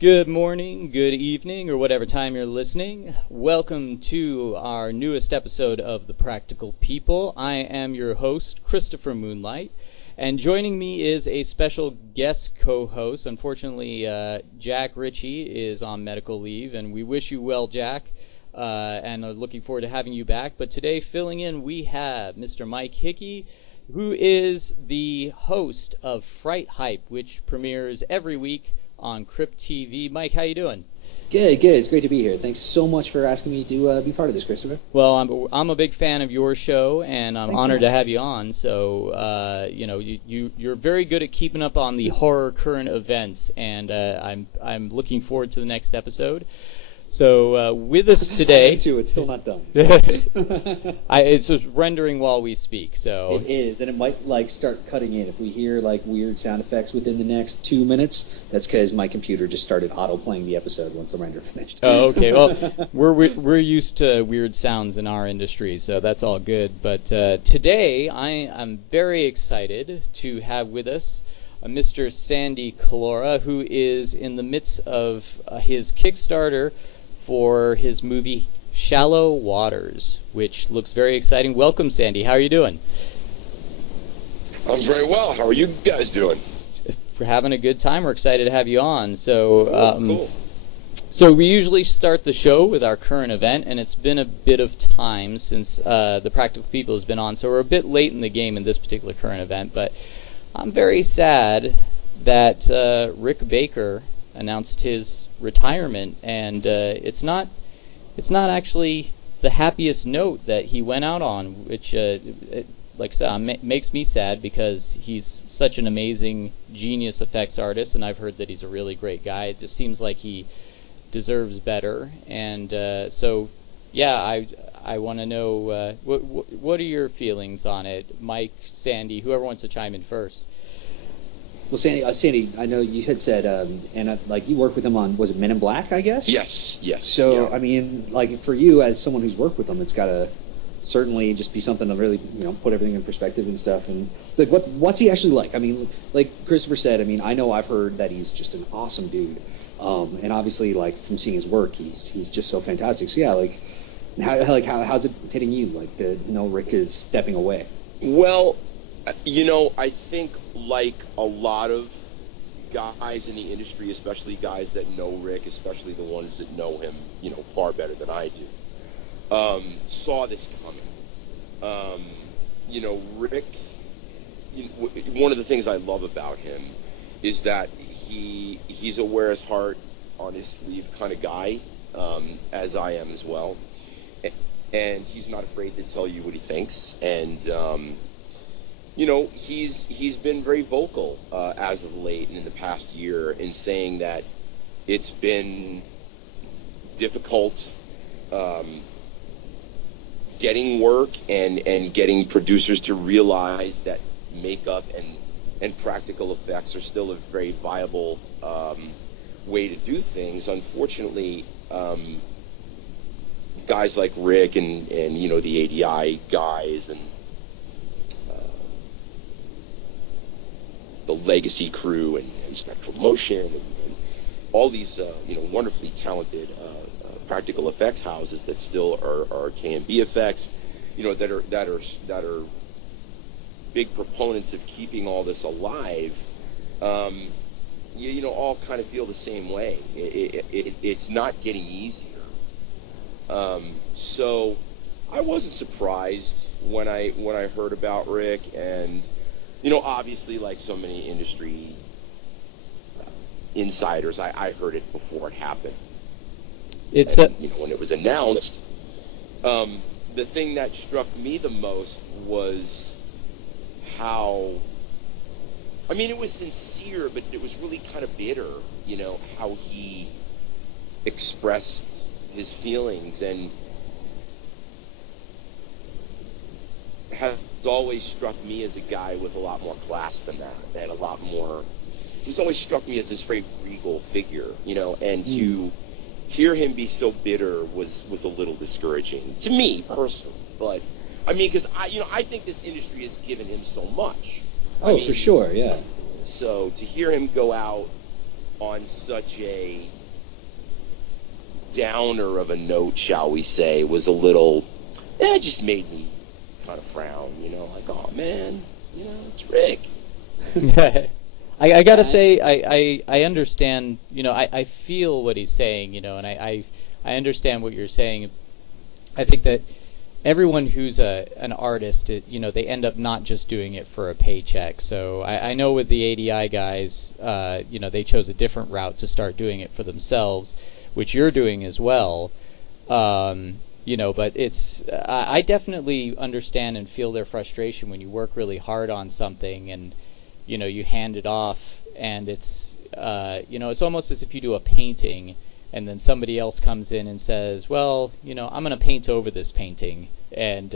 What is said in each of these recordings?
Good morning, good evening, or whatever time you're listening. Welcome to our newest episode of The Practical People. I am your host, Christopher Moonlight, and joining me is a special guest co-host. Unfortunately, Jack Ritchie is on medical leave, and we wish you well, Jack, and are looking forward to having you back. But today, filling in, we have Mr. Mike Hickey, who is the host of Fright Hype, which premieres every week on Crypt TV. Mike, how you doing? Good, good. It's great to be here. Thanks so much for asking me to be part of this, Christopher. Well, I'm a big fan of your show, and I'm Thanks so honored to much. have you on. So, you're very good at keeping up on the horror current events, and I'm looking forward to the next episode. So, with us I am today, too. It's still not done. So. it's just rendering while we speak. So It is, and it might start cutting in if we hear weird sound effects within the next 2 minutes. That's because my computer just started auto playing the episode once the render finished. Oh, okay. Well, we're used to weird sounds in our industry, so that's all good. But today, I am very excited to have with us Mr. Sandy Collora, who is in the midst of his Kickstarter for his movie Shallow Waters, which looks very exciting. Welcome, Sandy. How are you doing? I'm very well. How are you guys doing? We're having a good time. We're excited to have you on. So, Cool. So we usually start the show with our current event, and it's been a bit of time since the Practical People has been on, so we're a bit late in the game in this particular current event. But I'm very sad that Rick Baker announced his retirement, and it's not actually the happiest note that he went out on, which, like I said, makes me sad because he's such an amazing genius effects artist, and I've heard that he's a really great guy. It just seems like he deserves better, and so yeah, I want to know what are your feelings on it, Mike, Sandy, whoever wants to chime in first. Well, Sandy, I know you had said, you worked with him on, was it Men in Black, I guess? Yes. So, Yeah. I mean, for you as someone who's worked with him, it's got to certainly just be something to really, put everything in perspective and stuff. And what's he actually like? I mean, like Christopher said, I mean, I know I've heard that he's just an awesome dude. And obviously, from seeing his work, he's just so fantastic. So yeah, how's it hitting you? To know Rick is stepping away. Well, I think like a lot of guys in the industry, especially guys that know Rick, especially the ones that know him, far better than I do, saw this coming. Rick, one of the things I love about him is that he's a wear his heart on his sleeve kind of guy, as I am as well. And he's not afraid to tell you what he thinks. And, he's been very vocal as of late and in the past year in saying that it's been difficult getting work and getting producers to realize that makeup and practical effects are still a very viable way to do things. Unfortunately, guys like Rick and the ADI guys and the Legacy crew and Spectral Motion and all these wonderfully talented practical effects houses that still are K&B effects, that are big proponents of keeping all this alive. All kind of feel the same way. It's not getting easier. So I wasn't surprised when I heard about Rick, and obviously, like so many industry insiders, I heard it before it happened. It's And when it was announced, the thing that struck me the most was how, I mean, it was sincere, but it was really kind of bitter, how he expressed his feelings, and has always struck me as a guy with a lot more class than that, a lot more, he's always struck me as this very regal figure, and to hear him be so bitter was a little discouraging to me personally. But I mean, because I think this industry has given him so much. For sure, yeah. So to hear him go out on such a downer of a note, shall we say, was a little, it just made me kind of frown, like, oh man, it's Rick. I gotta say, I understand, I feel what he's saying, and I understand what you're saying. I think that everyone who's an artist, they end up not just doing it for a paycheck. So I know with the ADI guys, they chose a different route to start doing it for themselves, which you're doing as well. But I definitely understand and feel their frustration when you work really hard on something and, you hand it off and it's almost as if you do a painting and then somebody else comes in and says, well, I'm going to paint over this painting and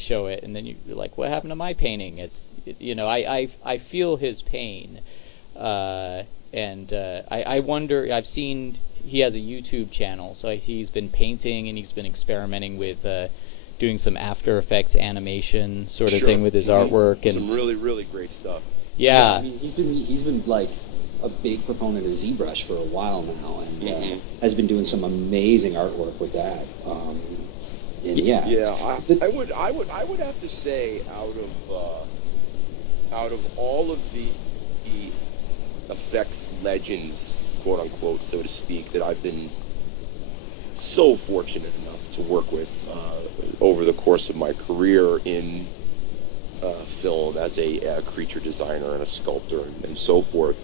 show it. And then you're like, what happened to my painting? I feel his pain. I wonder, I've seen he has a YouTube channel, so I see he's been painting and he's been experimenting with doing some After Effects animation sort of thing with his artwork. And some really, really great stuff. Yeah. I mean, he's been like a big proponent of ZBrush for a while now, and has been doing some amazing artwork with that. I would have to say out of all of the effects legends, quote unquote, so to speak, that I've been so fortunate enough to work with over the course of my career in film as a creature designer and a sculptor and so forth.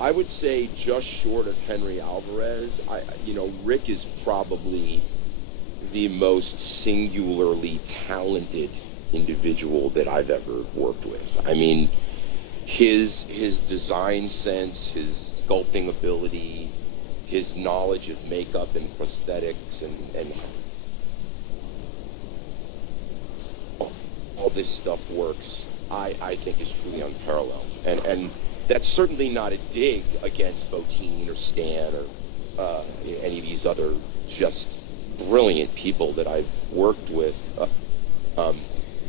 I would say just short of Henry Alvarez, Rick is probably the most singularly talented individual that I've ever worked with. I mean, his design sense, his sculpting ability, his knowledge of makeup and prosthetics and all this stuff works, I think is truly unparalleled. And that's certainly not a dig against Botine or Stan or any of these other just brilliant people that I've worked with.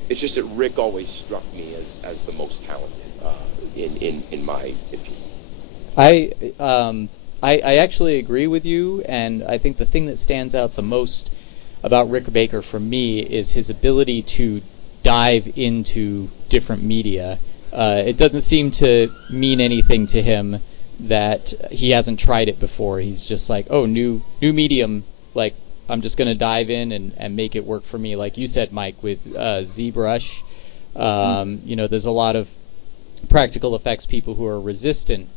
It's just that Rick always struck me as the most talented, in my opinion. I actually agree with you, and I think the thing that stands out the most about Rick Baker for me is his ability to dive into different media. It doesn't seem to mean anything to him that he hasn't tried it before. He's just like, oh, new medium, like I'm just going to dive in and make it work for me. Like you said, Mike, with ZBrush, there's a lot of practical effects people who are resistant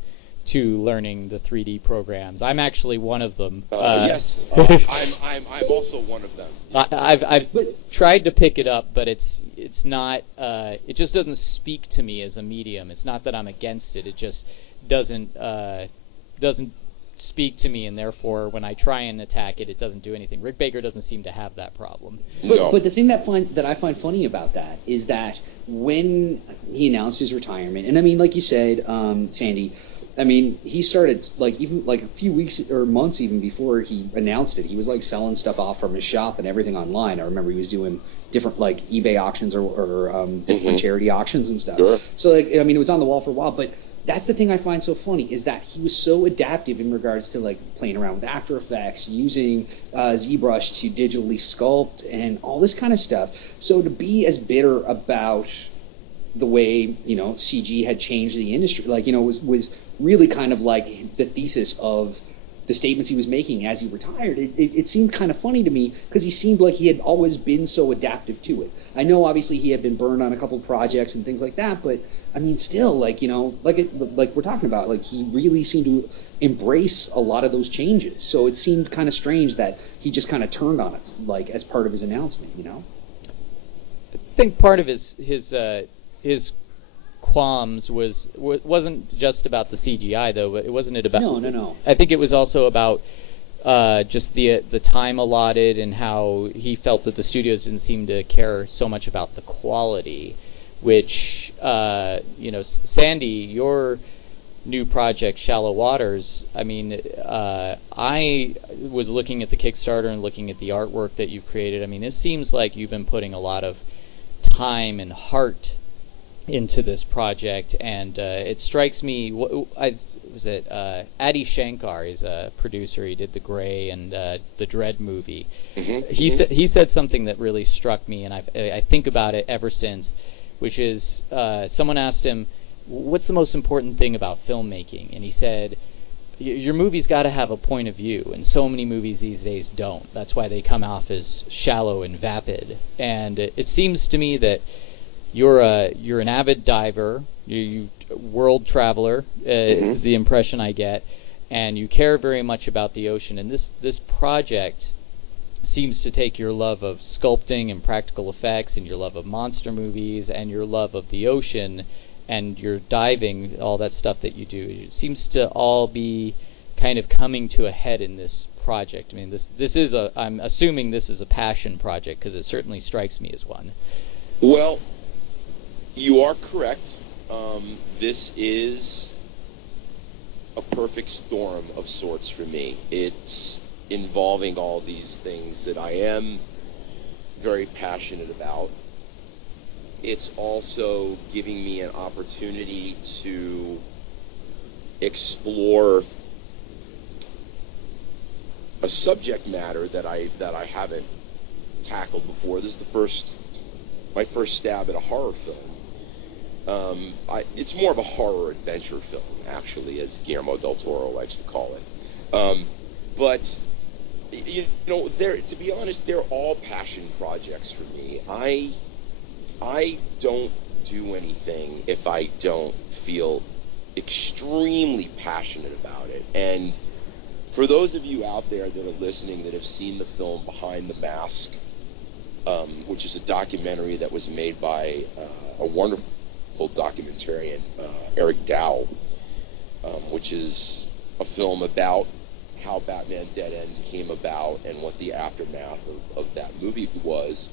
to learning the 3D programs. I'm actually one of them. Yes, I'm also one of them. I've tried to pick it up, but it's not. It just doesn't speak to me as a medium. It's not that I'm against it. It just doesn't speak to me, and therefore, when I try and attack it, it doesn't do anything. Rick Baker doesn't seem to have that problem. But the thing that I find funny about that is that when he announced his retirement, and I mean, like you said, Sandy, I mean, he started even a few weeks or months even before he announced it. He was selling stuff off from his shop and everything online. I remember he was doing different eBay auctions or different charity auctions and stuff. Sure. So I mean, it was on the wall for a while. But that's the thing I find so funny is that he was so adaptive in regards to playing around with After Effects, using ZBrush to digitally sculpt and all this kind of stuff. So to be as bitter about the way CG had changed the industry, was really kind of the thesis of the statements he was making as he retired. It seemed kind of funny to me because he seemed like he had always been so adaptive to it. I know obviously he had been burned on a couple of projects and things like that, but I mean still like we're talking about, he really seemed to embrace a lot of those changes. So it seemed kind of strange that he just kind of turned on it as part of his announcement. I think part of his qualms wasn't just about the CGI though, but it wasn't about. No. I think it was also about just the time allotted and how he felt that the studios didn't seem to care so much about the quality, which Sandy, your new project Shallow Waters, I mean, I was looking at the Kickstarter and looking at the artwork that you've created. I mean, it seems like you've been putting a lot of time and heart into this project, and it strikes me. Adi Shankar is a producer. He did The Gray and the Dread movie. He said something that really struck me, and I think about it ever since, which is someone asked him, "What's the most important thing about filmmaking?" And he said, your movie's got to have a point of view, and so many movies these days don't. That's why they come off as shallow and vapid. And it seems to me that you're an avid diver, you world traveler, is the impression I get, and you care very much about the ocean. And this project seems to take your love of sculpting and practical effects, and your love of monster movies, and your love of the ocean, and your diving, all that stuff that you do. It seems to all be kind of coming to a head in this project. I mean, I'm assuming this is a passion project, because it certainly strikes me as one. Well, you are correct. This is a perfect storm of sorts for me. It's involving all these things that I am very passionate about. It's also giving me an opportunity to explore a subject matter that I haven't tackled before. This is my first stab at a horror film. It's more of a horror adventure film, actually, as Guillermo del Toro likes to call it. But to be honest, they're all passion projects for me. I don't do anything if I don't feel extremely passionate about it. And for those of you out there that are listening that have seen the film Behind the Mask, which is a documentary that was made by a wonderful documentarian, Eric Dow, which is a film about how Batman Dead Ends came about and what the aftermath of that movie was.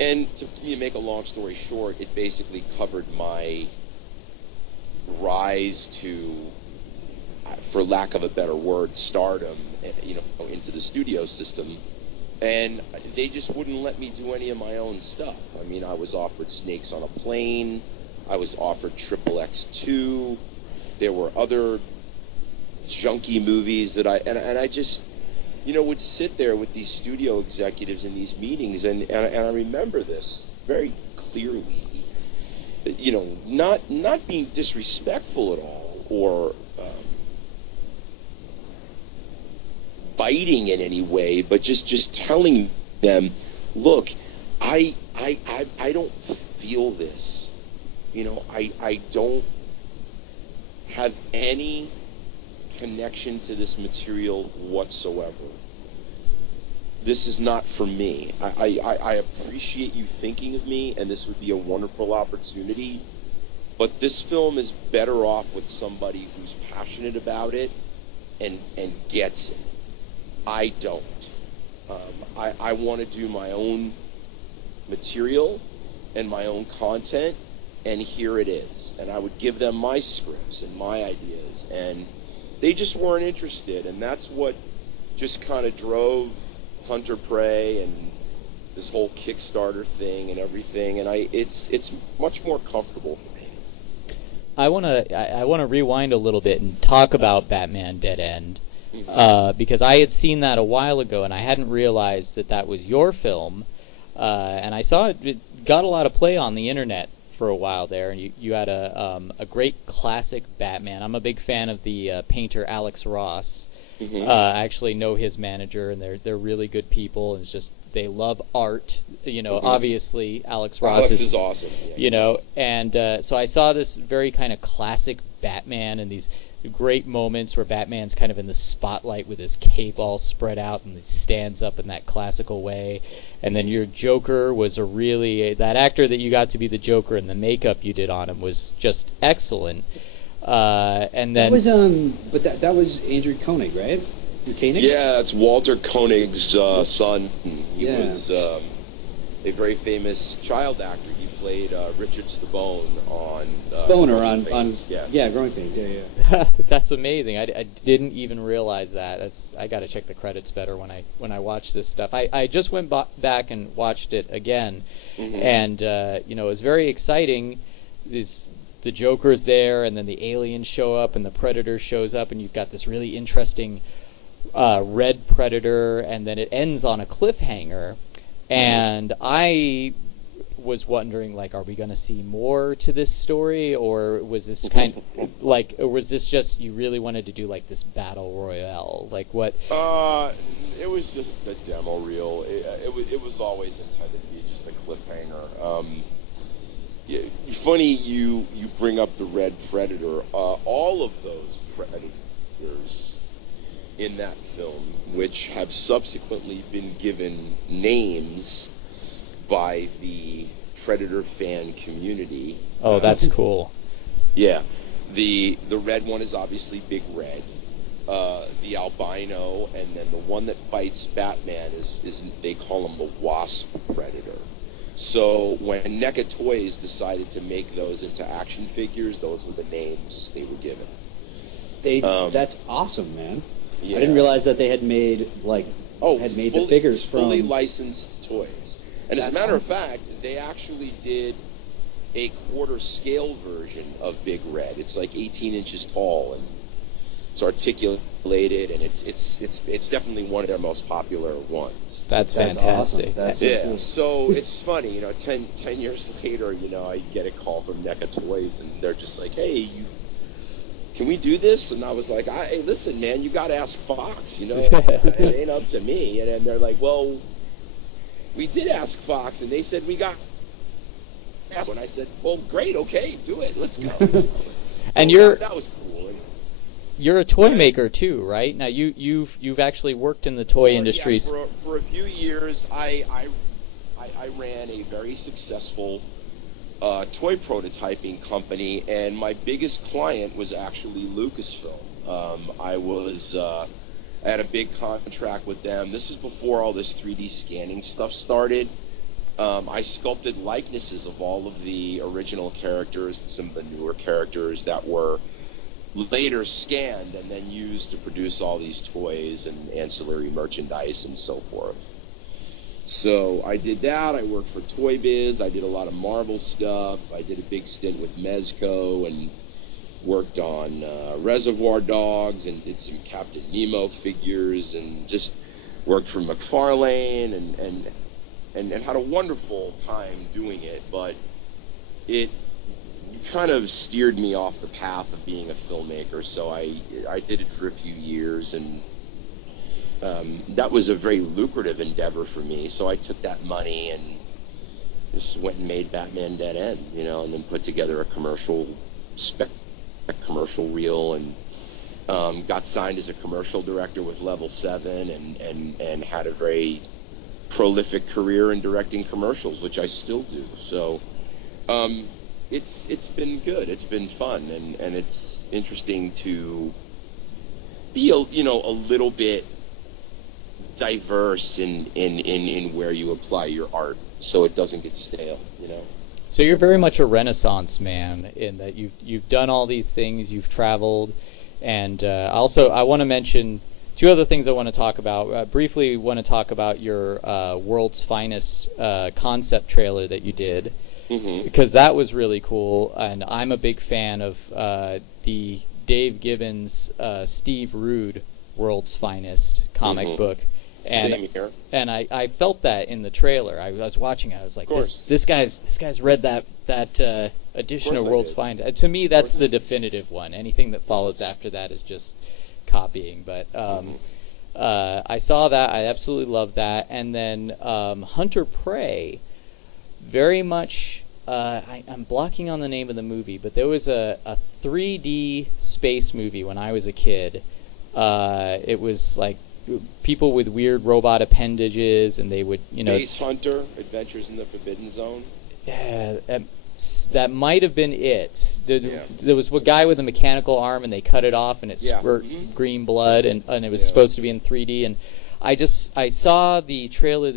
And to make a long story short, it basically covered my rise to, for lack of a better word, stardom, into the studio system. And they just wouldn't let me do any of my own stuff. I mean, I was offered Snakes on a Plane. I was offered Triple X2. There were other junky movies that I just, would sit there with these studio executives in these meetings, and I remember this very clearly, not being disrespectful at all, or biting in any way, but just telling them, look, I don't feel this. I don't have any connection to this material whatsoever. This is not for me. I appreciate you thinking of me, and this would be a wonderful opportunity, but this film is better off with somebody who's passionate about it and gets it. I don't. I want to do my own material and my own content, and here it is. And I would give them my scripts and my ideas, and they just weren't interested. And that's what just kind of drove Hunter Prey and this whole Kickstarter thing and everything. And it's much more comfortable for me. I want to rewind a little bit and talk about Batman Dead End. Because I had seen that a while ago, and I hadn't realized that was your film. And I saw it got a lot of play on the internet for a while there, and you had a great classic Batman. I'm a big fan of the painter Alex Ross. I actually know his manager, and they're really good people, and it's just they love art. Obviously Alex Ross is awesome. Yeah, and so I saw this very kind of classic Batman, and these great moments where Batman's kind of in the spotlight with his cape all spread out, and he stands up in that classical way. And then your Joker was that actor that you got to be the Joker, and the makeup you did on him was just excellent. And then that was but that was Andrew Koenig, right? Koenig? Yeah, it's Walter Koenig's son. He was a very famous child actor. He played Richard Stabone on Boner on Growing Pains. Yeah. That's amazing. I didn't even realize that. I got to check the credits better when I watch this stuff. I just went back and watched it again, and it was very exciting the Joker's there, and then the aliens show up, and the Predator shows up, and you've got this really interesting red Predator, and then it ends on a cliffhanger. And I was wondering, like, are we going to see more to this story, or was this or was this just you really wanted to do like this battle royale? Like what? It was just a demo reel. It was always intended to be just a cliffhanger. Funny you bring up the Red Predator. All of those Predators in that film, which have subsequently been given names by the Predator fan community. Oh, that's cool. Yeah. The red one is obviously Big Red. The albino, and then the one that fights Batman is they call him the Wasp Predator. So when NECA Toys decided to make those into action figures, those were the names they were given. That's awesome, man. Yeah. I didn't realize that they had made the figures from fully licensed toys. And as a matter of awesome. fact, they actually did a quarter scale version of Big Red. It's like 18 inches tall, and it's articulated, and it's definitely one of their most popular ones. That's fantastic. Awesome. That's so cool. So it's funny, 10 years later, I get a call from NECA Toys, and they're just like, hey, can we do this? And I was like, hey, listen, man, you got to ask Fox, it ain't up to me. And then they're like, well, we did ask Fox, and they said we got asked. And I said, well, great, okay, do it, let's go. And that was cool. You're a toy maker too, right? Now you've actually worked in the toy industry. Yeah, for a few years, I ran a very successful toy prototyping company, and my biggest client was actually Lucasfilm. I had a big contract with them. This is before all this 3D scanning stuff started. I sculpted likenesses of all of the original characters and some of the newer characters that were later scanned and then used to produce all these toys and ancillary merchandise and so forth. So I did that. I worked for Toy Biz. I did a lot of Marvel stuff. I did a big stint with Mezco and worked on Reservoir Dogs and did some Captain Nemo figures and just worked for McFarlane and had a wonderful time doing it, but it kind of steered me off the path of being a filmmaker. So I did it for a few years, and that was a very lucrative endeavor for me. So I took that money and just went and made Batman Dead End, and then put together a commercial reel, and got signed as a commercial director with Level 7, and had a very prolific career in directing commercials, which I still do. So it's been good. It's been fun, and it's interesting to be a little bit diverse in where you apply your art, so it doesn't get stale. So you're very much a Renaissance man in that you've done all these things, you've traveled, and also I want to mention two other things I want to talk about. Briefly, want to talk about your World's Finest concept trailer that you did. Mm-hmm. Because that was really cool, and I'm a big fan of the Dave Gibbons, Steve Rude World's Finest comic book. And, same here. And I felt that in the trailer. I was watching it. I was like, this guy's read that edition of World's Finest. To me, that's the definitive one. Anything that follows after that is just copying. But I saw that. I absolutely loved that. And then Hunter Prey. Very much, I'm blocking on the name of the movie, but there was a 3D space movie when I was a kid. It was like people with weird robot appendages, and they would, Space Hunter, Adventures in the Forbidden Zone. Yeah, that might have been it. There was a guy with a mechanical arm, and they cut it off, and it squirted green blood, and it was supposed to be in 3D, and I saw the trailer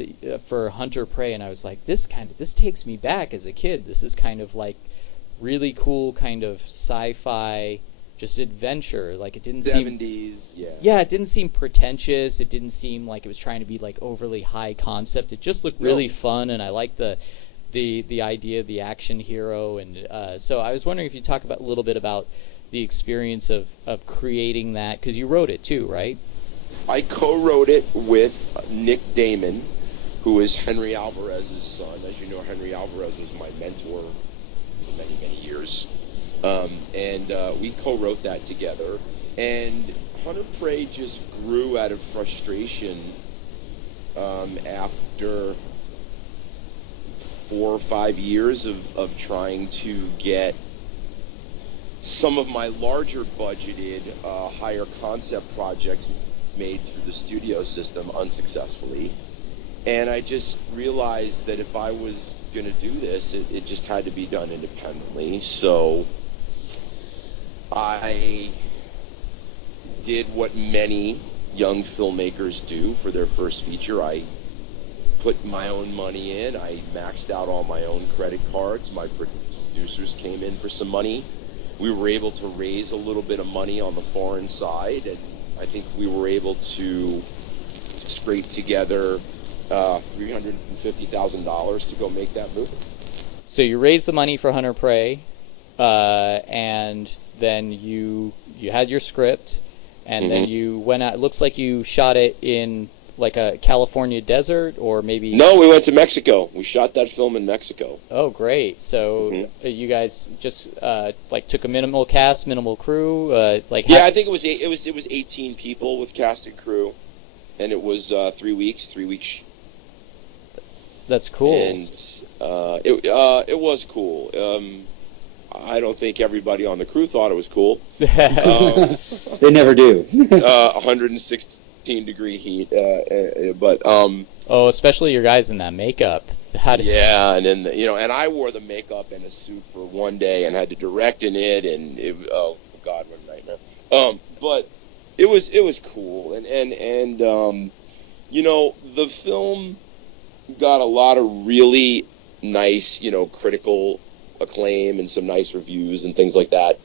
for Hunter Prey, and I was like, this takes me back as a kid. This is kind of like really cool kind of sci-fi, just adventure. Like it didn't 70s, it didn't seem pretentious. It didn't seem like it was trying to be like overly high concept. It just looked really fun, and I liked the the idea of the action hero, and so I was wondering if you talk about a little bit about the experience of creating that, because you wrote it too, right? I co-wrote it with Nick Damon, who is Henry Alvarez's son. As you know, Henry Alvarez was my mentor for many, many years. And we co-wrote that together. And Hunter Prey just grew out of frustration after 4 or 5 years of trying to get some of my larger budgeted, higher concept projects made through the studio system unsuccessfully. And I just realized that if I was going to do this, it just had to be done independently. So I did what many young filmmakers do for their first feature. I put my own money in. I maxed out all my own credit cards. My producers came in for some money. We were able to raise a little bit of money on the foreign side, and I think we were able to scrape together $350,000 to go make that movie. So you raised the money for Hunter Prey, and then you had your script, and then you went out. It looks like you shot it in like a California desert, or maybe... No, we went to Mexico. We shot that film in Mexico. Oh, great. So you guys just like took a minimal cast, minimal crew, like... Yeah, I think it was 18 people with cast and crew, and it was 3 weeks. That's cool. And it was cool. I don't think everybody on the crew thought it was cool. They never do. 116-degree heat, but oh, especially your guys in that makeup. Yeah, and then and I wore the makeup and a suit for one day and had to direct in it, and oh God, what a nightmare. But it was cool, and the film got a lot of really nice, critical acclaim and some nice reviews and things like that.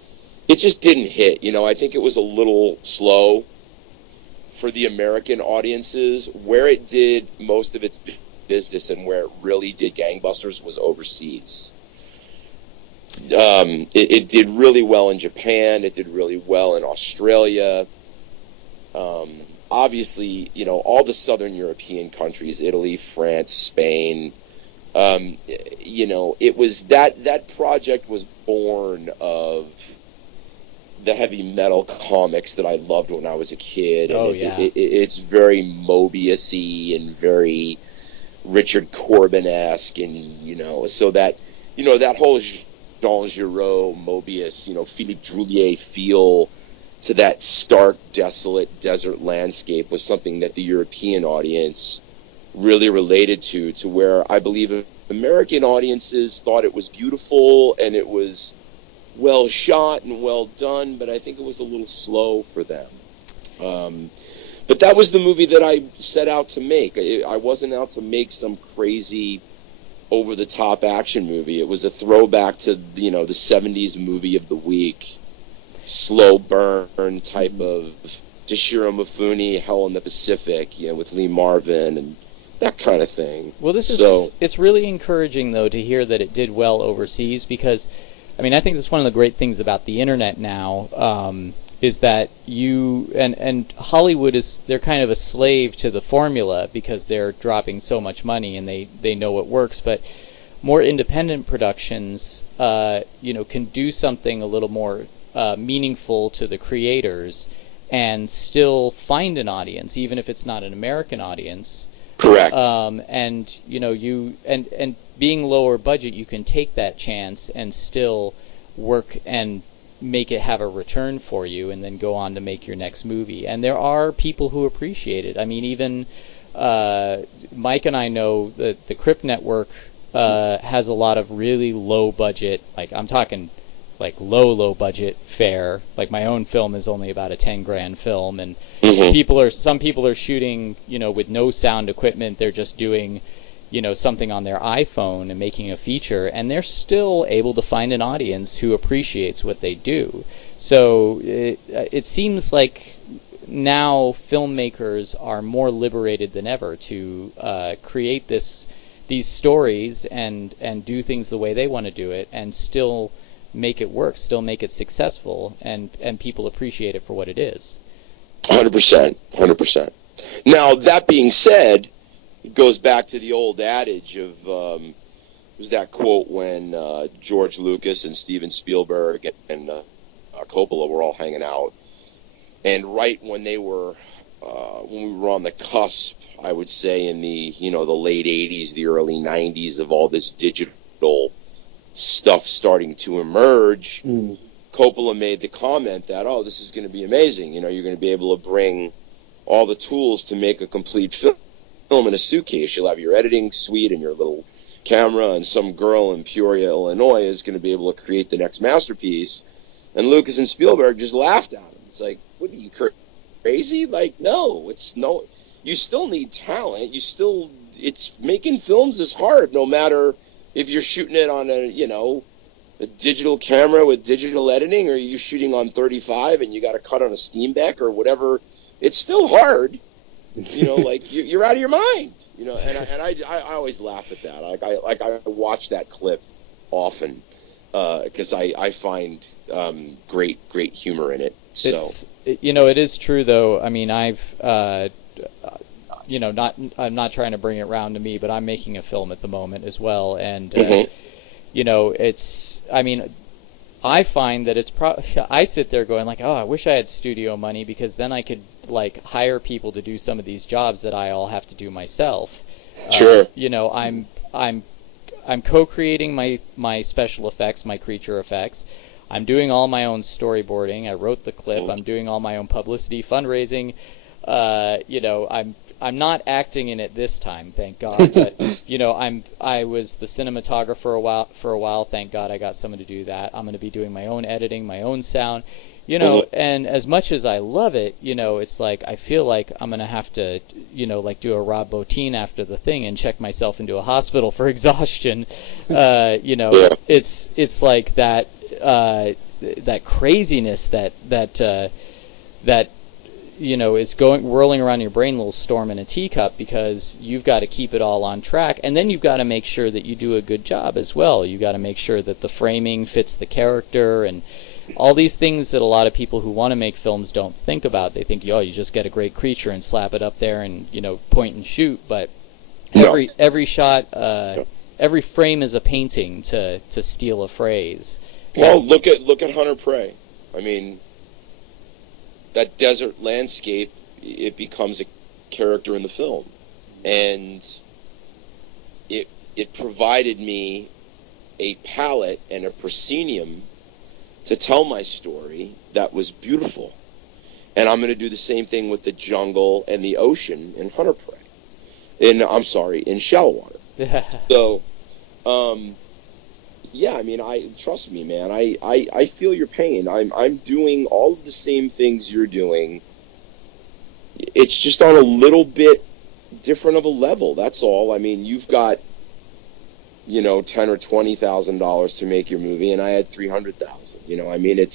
It just didn't hit. I think it was a little slow for the American audiences. Where it did most of its business and where it really did gangbusters was overseas. It did really well in Japan. It did really well in Australia. Obviously, all the southern European countries, Italy, France, Spain, it was that project was born of the heavy metal comics that I loved when I was a kid. And it's very Mobius-y and very Richard Corbin-esque, and, so that, that whole Jean Giraud, Mobius, Philippe Droulier feel to that stark, desolate desert landscape was something that the European audience really related to where I believe American audiences thought it was beautiful and it was well shot and well done, but I think it was a little slow for them. But that was the movie that I set out to make. I wasn't out to make some crazy over-the-top action movie. It was a throwback to, the 70s movie of the week, slow burn type of Toshiro Mifune, Hell in the Pacific, with Lee Marvin and that kind of thing. Well, it's really encouraging, though, to hear that it did well overseas, because, I think that's one of the great things about the internet now, is that and Hollywood they're kind of a slave to the formula because they're dropping so much money and they know what works, but more independent productions, can do something a little more meaningful to the creators and still find an audience, even if it's not an American audience. Correct. And being lower budget, you can take that chance and still work and make it have a return for you, and then go on to make your next movie. And there are people who appreciate it. Even Mike and I know that the Crypt Network has a lot of really low budget, like I'm talking like low budget fare. Like my own film is only about a $10,000 film, and some people are shooting, with no sound equipment. They're just doing, something on their iPhone and making a feature, and they're still able to find an audience who appreciates what they do. So it seems like now filmmakers are more liberated than ever to create this these stories and do things the way they want to do it, and still make it work, still make it successful, and people appreciate it for what it is. 100%, 100%. Now, that being said, it goes back to the old adage of, was that quote when George Lucas and Steven Spielberg and Coppola were all hanging out, and right when they were, when we were on the cusp, I would say in the, the late 80s, the early 90s of all this digital stuff starting to emerge, Coppola made the comment that, oh, this is going to be amazing. You're going to be able to bring all the tools to make a complete film in a suitcase. You'll have your editing suite and your little camera, and some girl in Peoria, Illinois is going to be able to create the next masterpiece. And Lucas and Spielberg just laughed at him. It's like, what are you, crazy? Like, no, you still need talent. It's making films is hard, no matter if you're shooting it on a digital camera with digital editing, or you're shooting on 35 and you got to cut on a Steamback or whatever. It's still hard. Like you're out of your mind. And I always laugh at that. I watch that clip often because I find great humor in it. So it is true though. I mean, I'm not trying to bring it round to me, but I'm making a film at the moment as well, and I find that it's I sit there going like, oh, I wish I had studio money, because then I could like hire people to do some of these jobs that I all have to do myself. Sure. I'm co-creating my special effects, my creature effects. I'm doing all my own storyboarding. I wrote the clip. I'm doing all my own publicity, fundraising. I'm not acting in it this time, thank God. But I was the cinematographer for a while. Thank God I got someone to do that. I'm going to be doing my own editing, my own sound. And as much as I love it, it's like I feel like I'm going to have to, do a Rob Bottin after the thing and check myself into a hospital for exhaustion. It's like that craziness that is whirling around your brain, a little storm in a teacup, because you've got to keep it all on track, and then you've got to make sure that you do a good job as well. You've got to make sure that the framing fits the character, and all these things that a lot of people who want to make films don't think about. They think, you just get a great creature and slap it up there and point and shoot, but every shot, every frame is a painting, to steal a phrase. Well, look at Hunter Prey. I mean, that desert landscape, it becomes a character in the film, and it provided me a palette and a proscenium to tell my story that was beautiful. And I'm going to do the same thing with the jungle and the ocean in Hunter Prey. In Shallow Water. So, yeah, I mean, trust me, man. I feel your pain. I'm doing all of the same things you're doing. It's just on a little bit different of a level. That's all. I mean, you've got $10,000 or $20,000 to make your movie, and I had $300,000. I mean,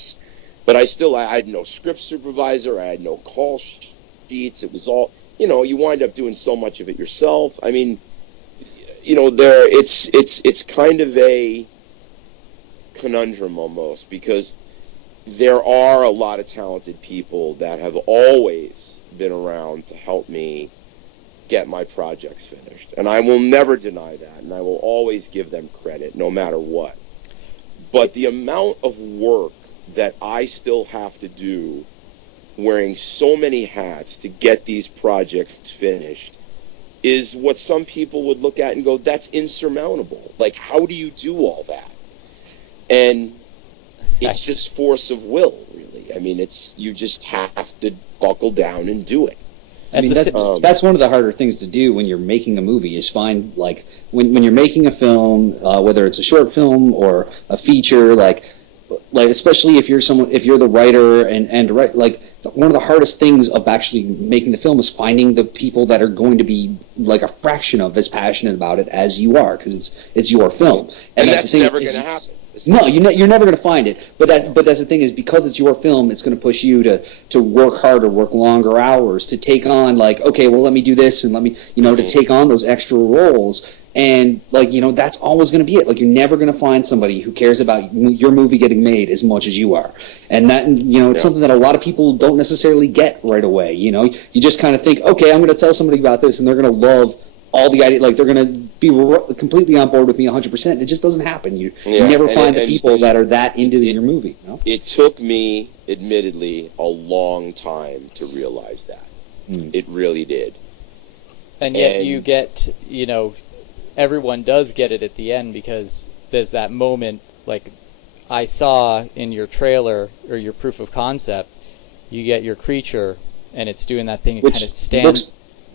but I had no script supervisor. I had no call sheets. It was all, you wind up doing so much of it yourself. I mean, it's kind of a conundrum almost, because there are a lot of talented people that have always been around to help me get my projects finished, and I will never deny that, and I will always give them credit no matter what. But the amount of work that I still have to do, wearing so many hats to get these projects finished, is what some people would look at and go, that's insurmountable. Like, how do you do all that? And it's just force of will, really. I mean, you just have to buckle down and do it. I mean, that's one of the harder things to do when you're making a movie, is find, like, when you're making a film, whether it's a short film or a feature, like especially if you're the writer and like, one of the hardest things of actually making the film is finding the people that are going to be like a fraction of as passionate about it as you are, because it's your film, and that's never going to happen. No, you're never going to find it. But that's the thing, is because it's your film, it's going to push you to work harder, work longer hours, to take on, like, okay, well, let me do this, and let me, to take on those extra roles. And like, you know, that's always going to be it. Like, you're never going to find somebody who cares about your movie getting made as much as you are. And that, you know, it's something that a lot of people don't necessarily get right away. You know, you just kind of think, okay, I'm going to tell somebody about this and they're going to love all the ideas. Like, they're going to be completely on board with me 100%. It just doesn't happen. You never find the people that are that into your movie. You know? It took me, admittedly, a long time to realize that. It really did. And yet you get, you know, everyone does get it at the end, because there's that moment, like I saw in your trailer or your proof of concept, you get your creature and it's doing that thing. It kind of stands. Looks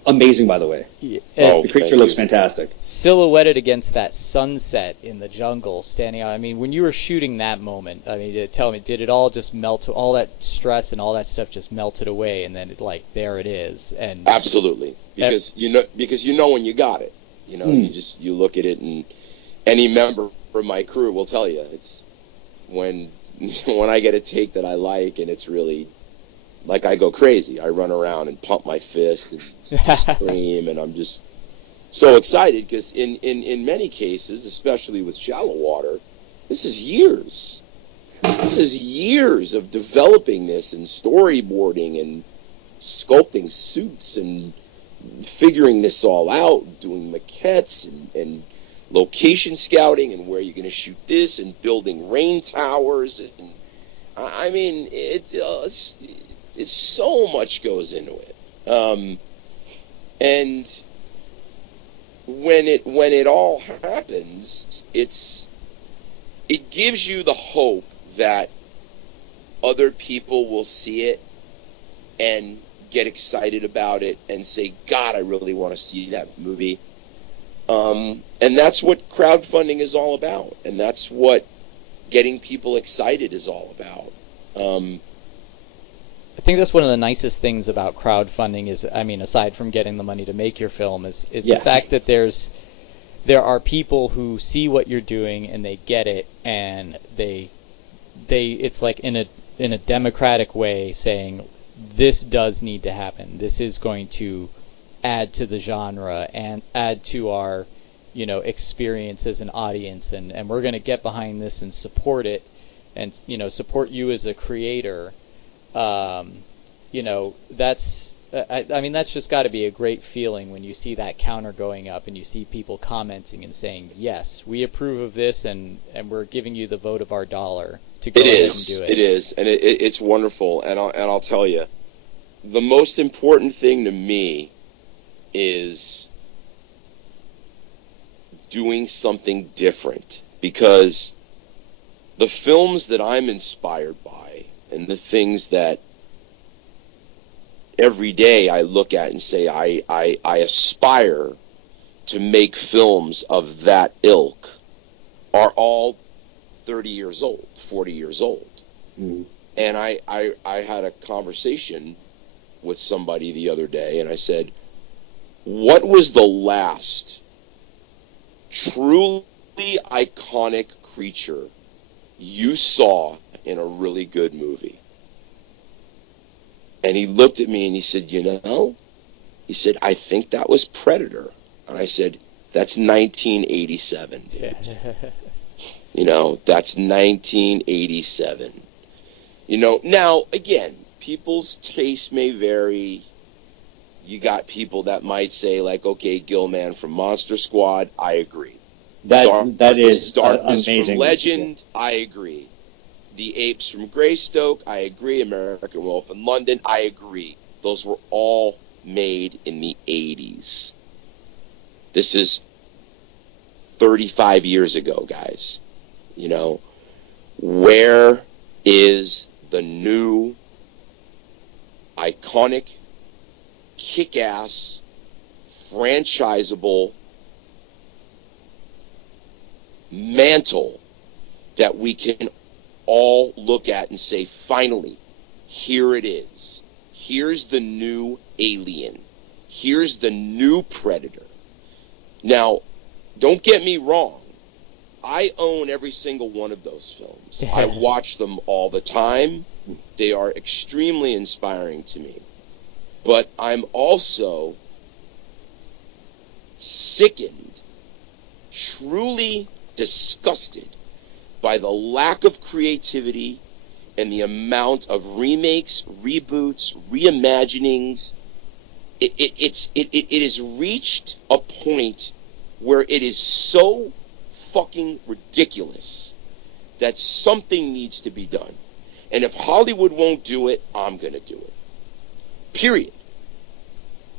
amazing, by the way. The creature looks fantastic. Silhouetted against that sunset in the jungle, standing out. I mean, when you were shooting that moment, I mean, tell me, did it all just melt? All that stress and all that stuff just melted away, and then there it is. And absolutely, because you know when you got it. You know, you look at it, and any member of my crew will tell you, it's when I get a take that I like, and it's really, like, I go crazy. I run around and pump my fist and scream, and I'm just so excited, because in many cases, especially with shallow water, this is years. This is years of developing this and storyboarding and sculpting suits and figuring this all out, doing maquettes and location scouting and where you're going to shoot this and building rain towers. And I mean, it's so much goes into it. And when it all happens, it gives you the hope that other people will see it and get excited about it and say, God, I really want to see that movie. And that's what crowdfunding is all about. And that's what getting people excited is all about. I think that's one of the nicest things about crowdfunding is, I mean, aside from getting the money to make your film, is the fact that there are people who see what you're doing and they get it, and they it's like in a democratic way saying, this does need to happen. This is going to add to the genre and add to our, you know, experience as an audience, and we're going to get behind this and support it, and, you know, support you as a creator. You know, that's I mean, that's just got to be a great feeling when you see that counter going up and you see people commenting and saying, yes, we approve of this, and we're giving you the vote of our dollar to go ahead and do it. It is, and it's wonderful. And I'll tell you, the most important thing to me is doing something different, because the films that I'm inspired by and the things that every day I look at and say I aspire to make films of that ilk are all 30 years old, 40 years old. Mm-hmm. And I had a conversation with somebody the other day, and I said, what was the last truly iconic creature you saw in a really good movie? And he looked at me and he said, you know, he said, I think that was Predator. And I said, that's 1987. You know, that's 1987. You know, now, again, people's taste may vary. You got people that might say, like, okay, Gilman from Monster Squad, I agree. That is Darkness amazing. From Legend, I agree. The Apes from Greystoke, I agree. American Wolf in London, I agree. Those were all made in the 80s. This is 35 years ago, guys. You know, where is the new, iconic, kick-ass, franchisable mantle that we can all look at and say, finally, here it is. Here's the new Alien. Here's the new Predator. Now, don't get me wrong. I own every single one of those films. I watch them all the time. They are extremely inspiring to me. But I'm also sickened truly disgusted by the lack of creativity and the amount of remakes, reboots, reimaginings. It has reached a point where it is so fucking ridiculous that something needs to be done. And if Hollywood won't do it, I'm going to do it. Period.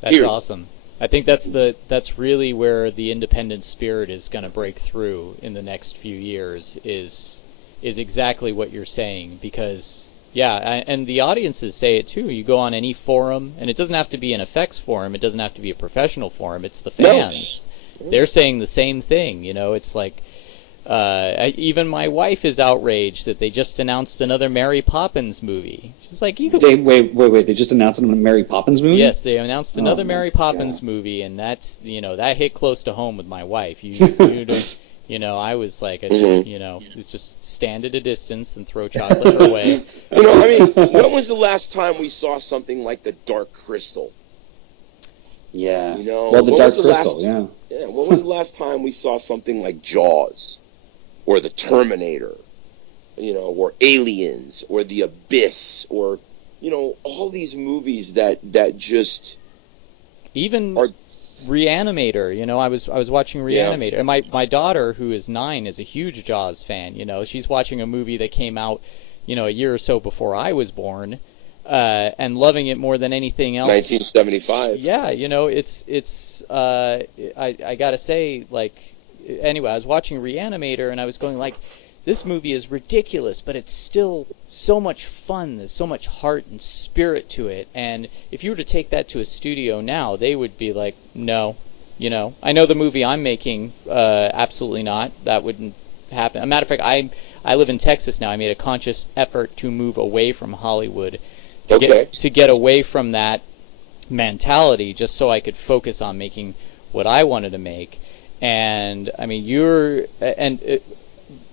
That's Period. awesome. I think that's really where the independent spirit is going to break through in the next few years is exactly what you're saying, because and the audiences say it too. You go on any forum, and it doesn't have to be an effects forum, it doesn't have to be a professional forum, it's the fans. No. They're saying the same thing, it's like even my wife is outraged that they just announced another Mary Poppins movie. She's like, wait, they just announced a Mary Poppins movie? Yes, they announced another Mary Poppins movie, and that's, that hit close to home with my wife. You don't, I was like, just stand at a distance and throw chocolate her way. When was the last time we saw something like The Dark Crystal? Yeah. Well, The Dark Crystal, yeah. Yeah, when was the last time we saw something like Jaws? Or The Terminator, or Aliens, or The Abyss, or, all these movies that just even are... Reanimator, I was watching Reanimator, and my daughter, who is 9, is a huge Jaws fan. She's watching a movie that came out, a year or so before I was born, and loving it more than anything else. 1975. Yeah, it's I gotta say, like, anyway, I was watching Reanimator, and I was going like, this movie is ridiculous, but it's still so much fun. There's so much heart and spirit to it. And if you were to take that to a studio now, they would be like, no. I know the movie I'm making, absolutely not. That wouldn't happen. As a matter of fact, I live in Texas now. I made a conscious effort to move away from Hollywood to get away from that mentality, just so I could focus on making what I wanted to make. And,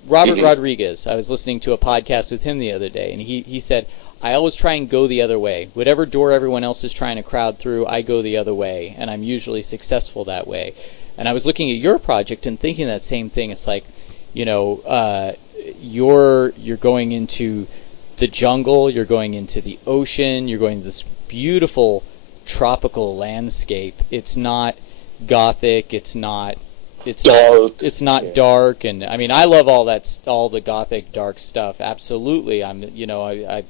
Robert Rodriguez, I was listening to a podcast with him the other day, and he said, I always try and go the other way. Whatever door everyone else is trying to crowd through, I go the other way, and I'm usually successful that way. And I was looking at your project and thinking that same thing. It's like, you're going into the jungle, you're going into the ocean, you're going to this beautiful tropical landscape. It's not gothic, it's not dark. It's not dark, and I love all the gothic dark stuff. Absolutely, I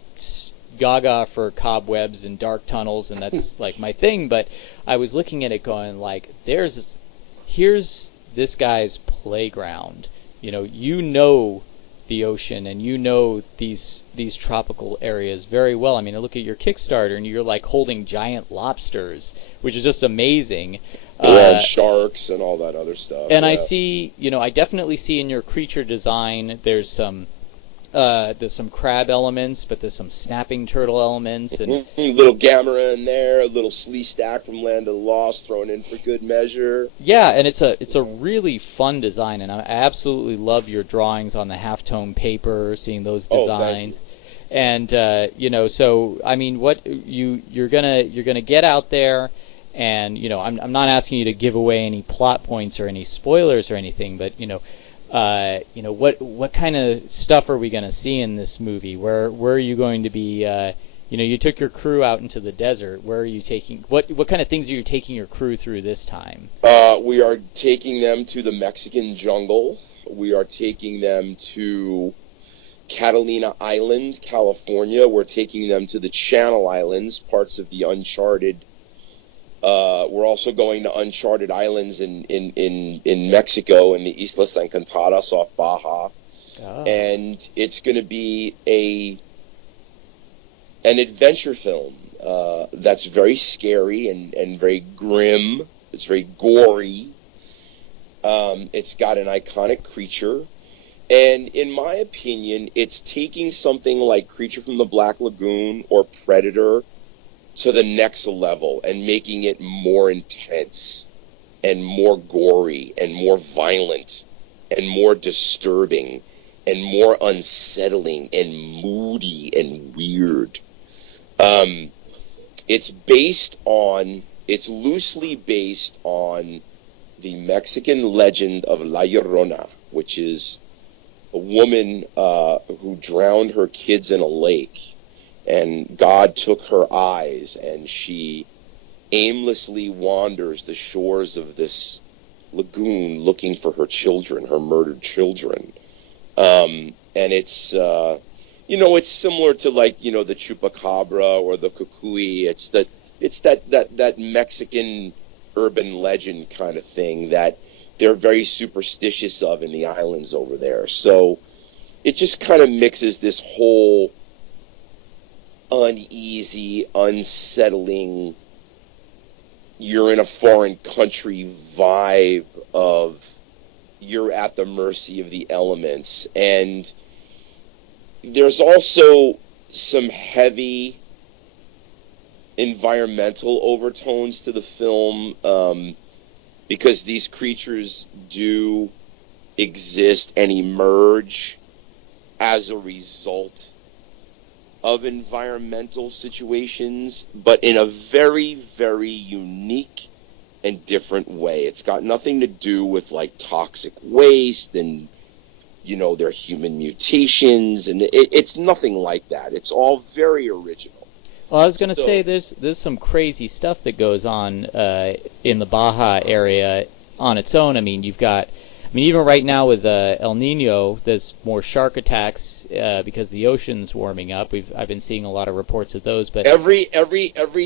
gaga for cobwebs and dark tunnels, and that's like my thing. But I was looking at it, going like, here's this guy's playground. The ocean, and these tropical areas very well. I look at your Kickstarter, and you're like holding giant lobsters, which is just amazing. And sharks and all that other stuff. And I see, I definitely see in your creature design, there's some crab elements, but there's some snapping turtle elements, and a little Gamera in there, a little Slee Stack from Land of the Lost thrown in for good measure. Yeah, and it's a really fun design, and I absolutely love your drawings on the halftone paper, seeing those designs. And so what you're gonna get out there. And I'm not asking you to give away any plot points or any spoilers or anything, but what kind of stuff are we going to see in this movie? Where are you going to be? You took your crew out into the desert. Where are you taking? What kind of things are you taking your crew through this time? We are taking them to the Mexican jungle. We are taking them to Catalina Island, California. We're taking them to the Channel Islands, parts of the uncharted. We're also going to uncharted islands in Mexico, in the Islas Encantadas off Baja. Oh. And it's going to be an adventure film that's very scary and very grim. It's very gory. It's got an iconic creature. And in my opinion, it's taking something like Creature from the Black Lagoon or Predator to the next level and making it more intense and more gory and more violent and more disturbing and more unsettling and moody and weird. It's loosely based on the Mexican legend of La Llorona, which is a woman who drowned her kids in a lake, and God took her eyes, and she aimlessly wanders the shores of this lagoon looking for her children, her murdered children. And it's, it's similar to, like, the chupacabra or the cucuy. It's that Mexican urban legend kind of thing that they're very superstitious of in the islands over there. So it just kind of mixes this whole uneasy, unsettling, you're in a foreign country vibe of you're at the mercy of the elements. And there's also some heavy environmental overtones to the film, because these creatures do exist and emerge as a result of environmental situations, but in a very, very unique and different way. It's got nothing to do with, like, toxic waste and, their human mutations, and it's nothing like that. It's all very original. Well, I was going to say there's some crazy stuff that goes on in the Baja area on its own. I mean, even right now with El Nino, there's more shark attacks because the ocean's warming up. I've been seeing a lot of reports of those. But every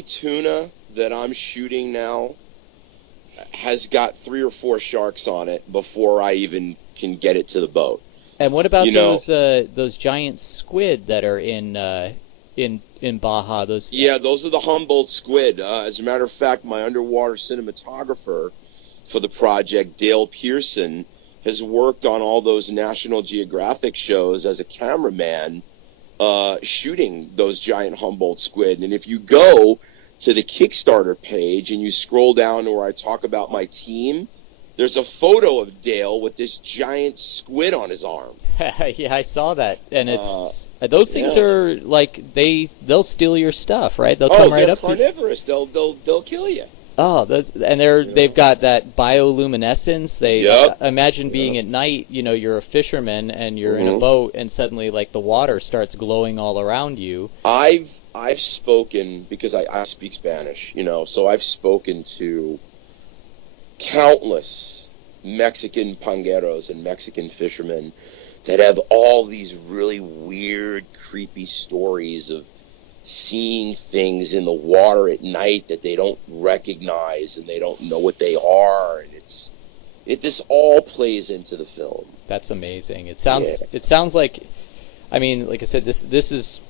tuna that I'm shooting now has got 3 or 4 sharks on it before I even can get it to the boat. And what about those giant squid that are in Baja? Those are the Humboldt squid. As a matter of fact, my underwater cinematographer for the project, Dale Pearson, has worked on all those National Geographic shows as a cameraman, shooting those giant Humboldt squid. And if you go to the Kickstarter page and you scroll down to where I talk about my team, there's a photo of Dale with this giant squid on his arm. Yeah, I saw that, and it's those things are like they'll steal your stuff, right? They'll come right up to you. They're carnivorous. They'll kill you. Oh, they've got that bioluminescence. Imagine being at night. You're a fisherman and you're in a boat, and suddenly, like, the water starts glowing all around you. I've spoken, because I speak Spanish, so I've spoken to countless Mexican pangueros and Mexican fishermen that have all these really weird, creepy stories of seeing things in the water at night that they don't recognize and they don't know what they are, and this all plays into the film. That's amazing. It sounds like, I mean, like I said, this is,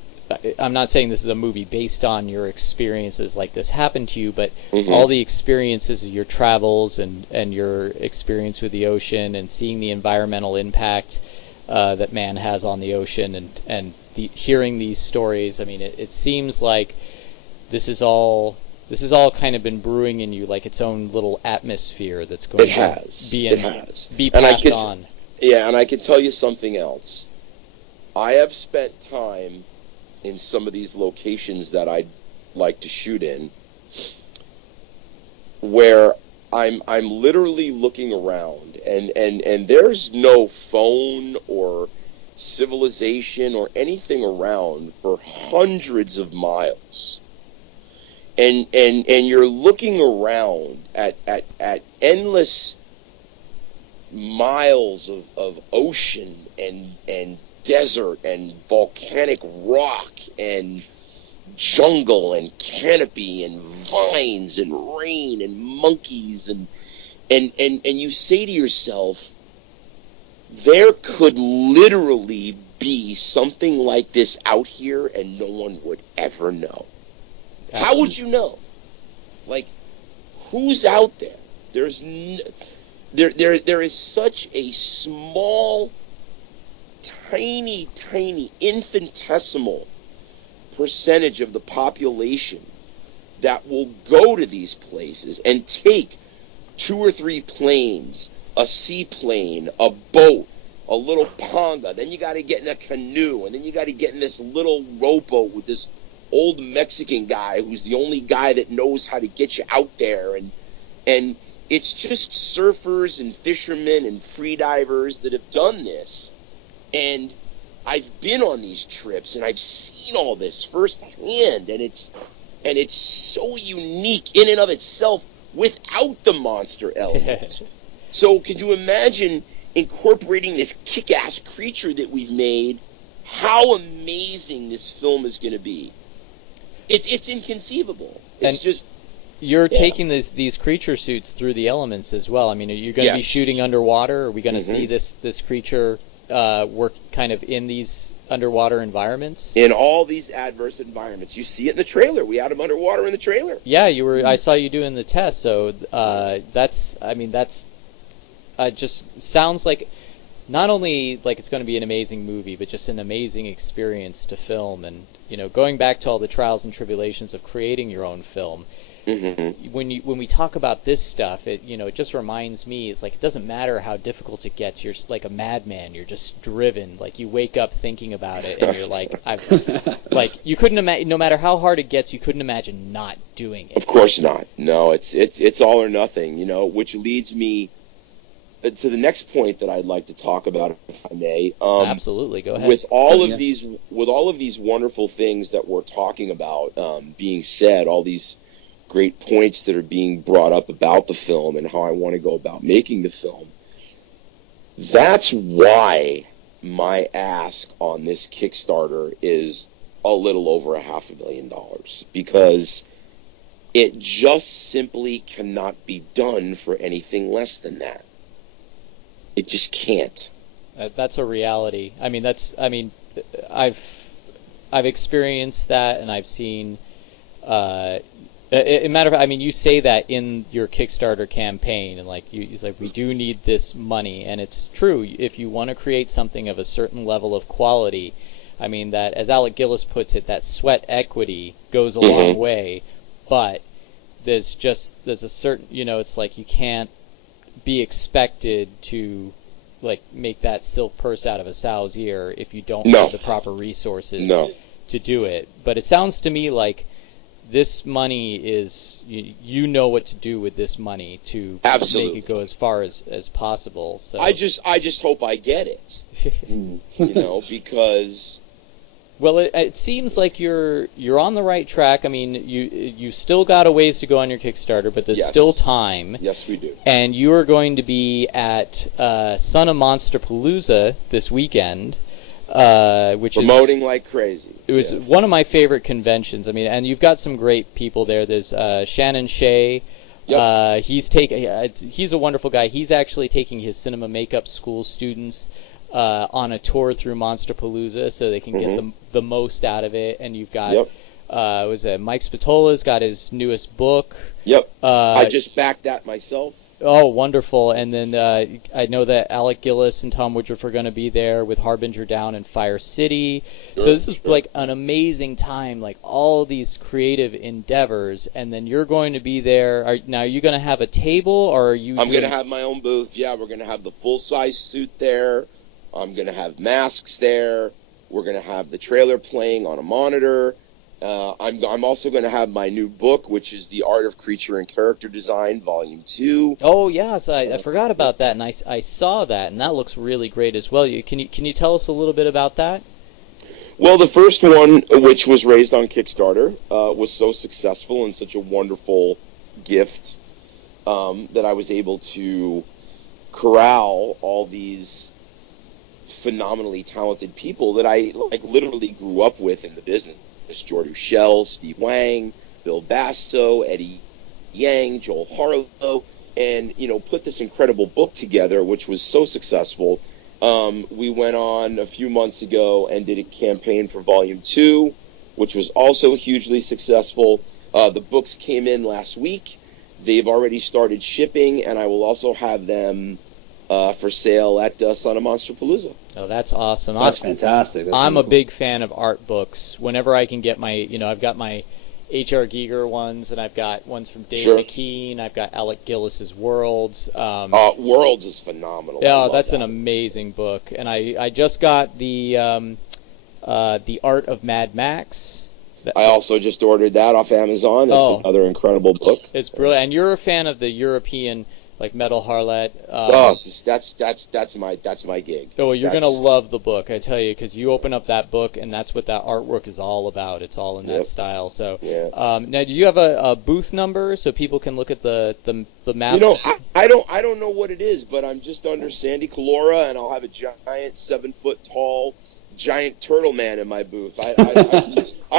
I'm not saying this is a movie based on your experiences like this happened to you, but all the experiences of your travels and your experience with the ocean and seeing the environmental impact that man has on the ocean and hearing these stories. I mean, it seems like this is all kind of been brewing in you, like its own little atmosphere that's going to be passed on. Yeah, and I can tell you something else. I have spent time in some of these locations that I'd like to shoot in, where I'm literally looking around, and there's no phone or civilization or anything around for hundreds of miles, and you're looking around at endless miles of ocean and desert and volcanic rock and jungle and canopy and vines and rain and monkeys and you say to yourself, there could literally be something like this out here and no one would ever know. How would you know? Like, who's out there? There is such a small, tiny, infinitesimal percentage of the population that will go to these places and take 2 or 3 planes, a seaplane, a boat, a little panga, then you got to get in a canoe, and then you got to get in this little rowboat with this old Mexican guy who's the only guy that knows how to get you out there, and It's just surfers and fishermen and freedivers that have done this. And I've been on these trips and I've seen all this firsthand, and it's so unique in and of itself without the monster element. So could you imagine incorporating this kick-ass creature that we've made? How amazing this film is going to be. It's inconceivable. You're taking these creature suits through the elements as well. I mean, are you going to be shooting underwater? Are we going to see this creature work kind of in these underwater environments? In all these adverse environments. You see it in the trailer. We had him underwater in the trailer. Yeah, you were. I saw you doing the test. So that's just sounds like not only like it's going to be an amazing movie, but just an amazing experience to film. And going back to all the trials and tribulations of creating your own film. Mm-hmm. When we talk about this stuff, it just reminds me, it's like it doesn't matter how difficult it gets. You're just like a madman. You're just driven. Like you wake up thinking about it, and you're like, like you couldn't imagine. No matter how hard it gets, you couldn't imagine not doing it. Of course not. No, it's all or nothing. Which leads me to the next point that I'd like to talk about, if I may. Absolutely, go ahead. With all of these wonderful things that we're talking about being said, all these great points that are being brought up about the film and how I want to go about making the film. That's why my ask on this Kickstarter is a little over $500,000, because it just simply cannot be done for anything less than that. It just can't. That's a reality. I've experienced that, and I've seen. Matter of fact, you say that in your Kickstarter campaign, and it's like we do need this money, and it's true. If you want to create something of a certain level of quality, that, as Alec Gillis puts it, that sweat equity goes a long way. But there's a certain, it's like you can't be expected to make that silk purse out of a sow's ear if you don't have the proper resources to do it. But it sounds to me like this money is, you know what to do with this money to make it go as far as possible. So I just hope I get it, because. Well, it seems like you're on the right track. You still got a ways to go on your Kickstarter, but there's still time. Yes, we do. And you are going to be at Son of Monsterpalooza this weekend, which promoting like crazy. It was one of my favorite conventions. And you've got some great people there. There's Shannon Shea. Yep. He's a wonderful guy. He's actually taking his cinema makeup school students on a tour through Monsterpalooza so they can get the most out of it. And you've got Mike Spatola's got his newest book. Yep. I just backed that myself. Oh, wonderful. And then I know that Alec Gillis and Tom Woodruff are going to be there with Harbinger Down and Fire City. Sure, so this is like an amazing time, like all these creative endeavors. And then you're going to be there. Are you going to have a table, or are you? I'm going to have my own booth. Yeah, we're going to have the full-size suit there. I'm going to have masks there. We're going to have the trailer playing on a monitor. I'm also going to have my new book, which is The Art of Creature and Character Design, Volume 2. Oh, yes, I forgot about that, and I saw that, and that looks really great as well. Can you tell us a little bit about that? Well, the first one, which was raised on Kickstarter, was so successful and such a wonderful gift that I was able to corral all these phenomenally talented people that I literally grew up with in the business. George Ushell, Steve Wang, Bill Basso, Eddie Yang, Joel Harlow, and put this incredible book together, which was so successful. We went on a few months ago and did a campaign for Volume 2, which was also hugely successful. The books came in last week. They've already started shipping, and I will also have them for sale at Son of Monsterpalooza. Oh, that's awesome. That's fantastic. I'm a big fan of art books. Whenever I can get my, I've got my H.R. Giger ones, and I've got ones from Dave McKean. I've got Alec Gillis's Worlds. Worlds is phenomenal. Yeah, that's an amazing book. And I just got the Art of Mad Max. I also just ordered that off Amazon. That's another incredible book. It's brilliant. And you're a fan of the European, like Metal Harlot. That's my gig. Oh, well, you're going to love the book, I tell you, because you open up that book, and that's what that artwork is all about. It's all in that style. So, now, do you have a booth number so people can look at the map? You know, I don't know what it is, but I'm just under Sandy Collora, and I'll have a giant 7-foot tall giant turtle man in my booth. I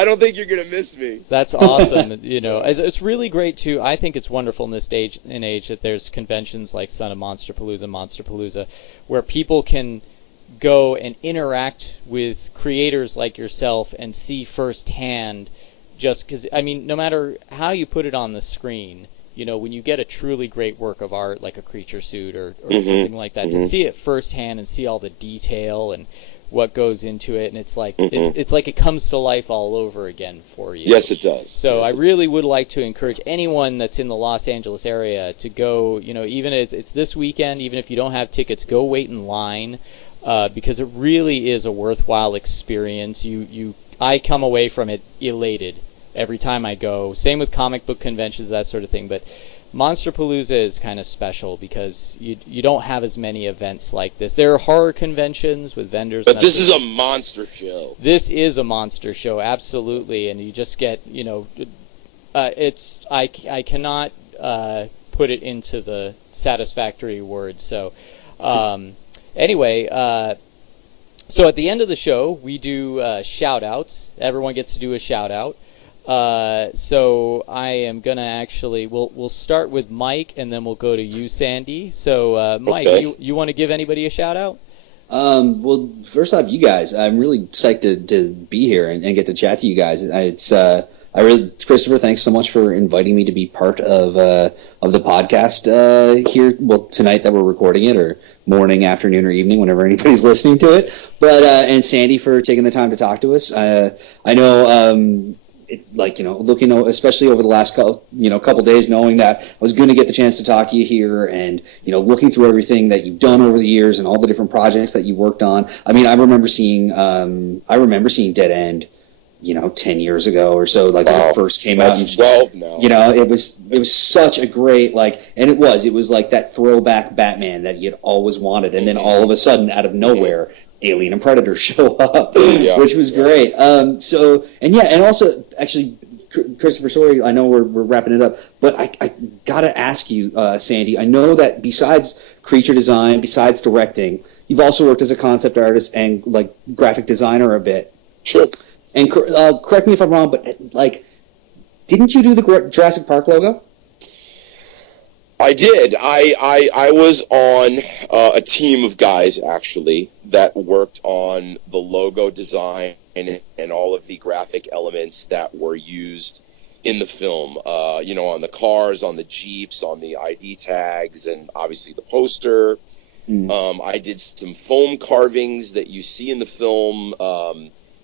don't think you're gonna miss me. That's awesome. You know, it's really great too. I think it's wonderful in this age that there's conventions like Son of Monsterpalooza, where people can go and interact with creators like yourself and see firsthand. Just because, I mean, no matter how you put it on the screen, you know, when you get a truly great work of art like a creature suit or something like that, to see it firsthand and see all the detail and what goes into it, and it's like it's like it comes to life all over again for you. Yes, it does. So I really would like to encourage anyone that's in the Los Angeles area to go. You know, even if it's this weekend, even if you don't have tickets, go wait in line because it really is a worthwhile experience. I come away from it elated every time I go. Same with comic book conventions, that sort of thing. But Monsterpalooza is kind of special because you don't have as many events like this. There are horror conventions with vendors. But this is a monster show. This is a monster show, absolutely. And you just get, you know, I cannot put it into the satisfactory words. So anyway, so at the end of the show, we do shout-outs. Everyone gets to do a shout-out. So I am going to actually, we'll start with Mike, and then we'll go to you, Sandy. So, Mike, you want to give anybody a shout-out? Well, first off, you guys, I'm really psyched to be here and get to chat to you guys. Christopher, thanks so much for inviting me to be part of the podcast here. Well, tonight that we're recording it, or morning, afternoon, or evening, whenever anybody's listening to it. But and Sandy for taking the time to talk to us. I know. Looking, especially over the last couple days, knowing that I was going to get the chance to talk to you here, and looking through everything that you've done over the years and all the different projects that you worked on. I mean, I remember seeing Dead End, 10 years ago or so, when it first came out. That's 12 now. It was such a great and it was like that throwback Batman that you'd always wanted, and then all of a sudden, out of nowhere, Alien and Predator show up, which was great. And also, actually, Christopher, sorry, I know we're wrapping it up, but I gotta ask you, Sandy, I know that besides creature design, besides directing, you've also worked as a concept artist and graphic designer a bit. Sure. And correct me if I'm wrong, but didn't you do the Jurassic Park logo? I did. I was on a team of guys, actually, that worked on the logo design and all of the graphic elements that were used in the film. On the cars, on the Jeeps, on the ID tags, and obviously the poster. I did some foam carvings that you see in the film,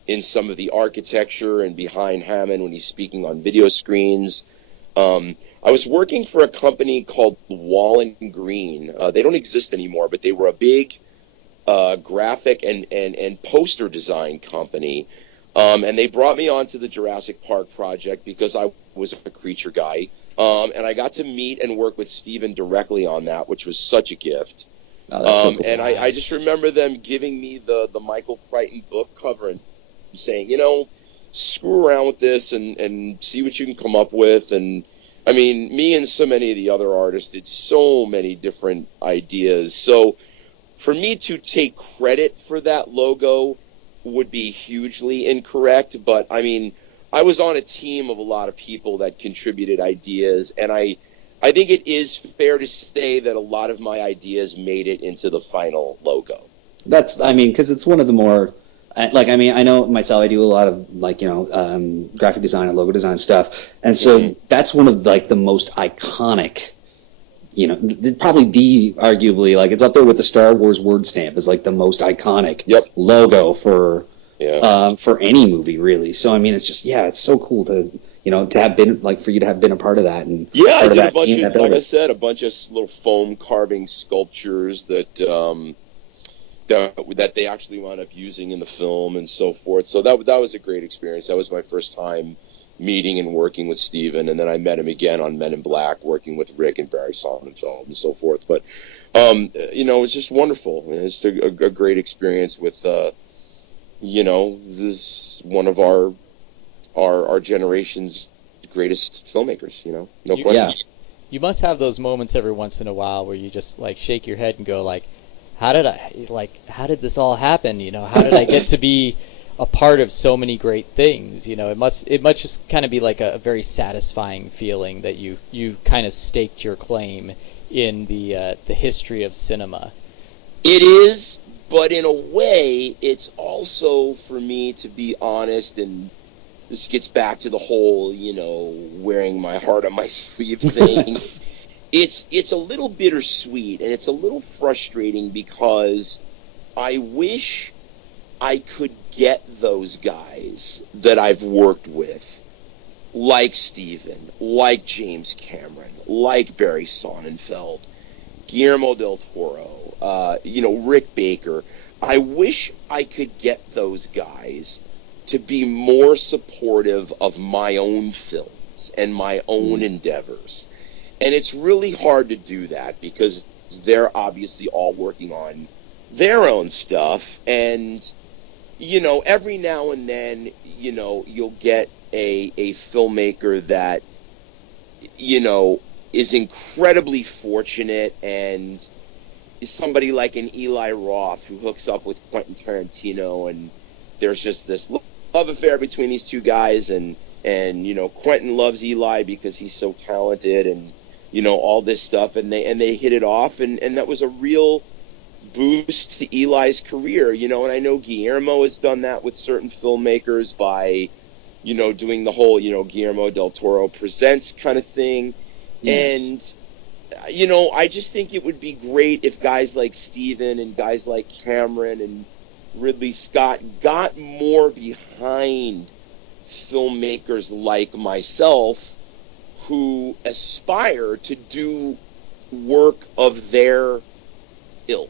in some of the architecture and behind Hammond when he's speaking on video screens. I was working for a company called Wall and Green. They don't exist anymore, but they were a big graphic and poster design company. And they brought me on to the Jurassic Park project because I was a creature guy. And I got to meet and work with Steven directly on that, which was such a gift. Oh, that's so cool. And I just remember them giving me the Michael Crichton book cover and saying, screw around with this and see what you can come up with. And I mean, me and so many of the other artists did so many different ideas. So for me to take credit for that logo would be hugely incorrect. But I mean, I was on a team of a lot of people that contributed ideas, and I think it is fair to say that a lot of my ideas made it into the final logo. Because it's one of the more, I know myself, I do a lot of graphic design and logo design stuff, and so that's one of the most iconic, probably arguably it's up there with the Star Wars word stamp as the most iconic logo for any movie, really. So I mean, it's just it's so cool to to have been for you to have been a part of that, and I did a bunch of, like I said, a bunch of little foam carving sculptures that that they actually wound up using in the film and so forth. So that was a great experience. That was my first time meeting and working with Steven, and then I met him again on Men in Black, working with Rick and Barry Sonnenfeld and so forth. But it's just wonderful. It's a great experience with this one of our generation's greatest filmmakers. No question. Yeah. You must have those moments every once in a while where you just like shake your head and go like, how did this all happen? How did I get to be a part of so many great things? It must just kind of be like a very satisfying feeling that you kind of staked your claim in the history of cinema. It is, but in a way, it's also, for me, to be honest, and this gets back to the whole, wearing my heart on my sleeve thing. It's a little bittersweet, and it's a little frustrating because I wish I could get those guys that I've worked with, like Steven, like James Cameron, like Barry Sonnenfeld, Guillermo del Toro, Rick Baker. I wish I could get those guys to be more supportive of my own films and my own endeavors. And it's really hard to do that because they're obviously all working on their own stuff. And, every now and then, you'll get a filmmaker that, is incredibly fortunate and is somebody like an Eli Roth who hooks up with Quentin Tarantino, and there's just this love affair between these two guys, and Quentin loves Eli because he's so talented, and all this stuff, and they hit it off, and that was a real boost to Eli's career, and I know Guillermo has done that with certain filmmakers by doing the whole Guillermo del Toro presents kind of thing. And I just think it would be great if guys like Steven and guys like Cameron and Ridley Scott got more behind filmmakers like myself who aspire to do work of their ilk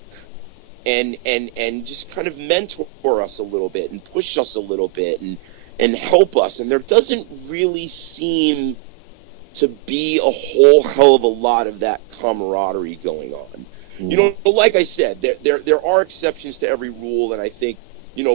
and just kind of mentor us a little bit and push us a little bit and help us. And there doesn't really seem to be a whole hell of a lot of that camaraderie going on. Like I said, there are exceptions to every rule, and I think,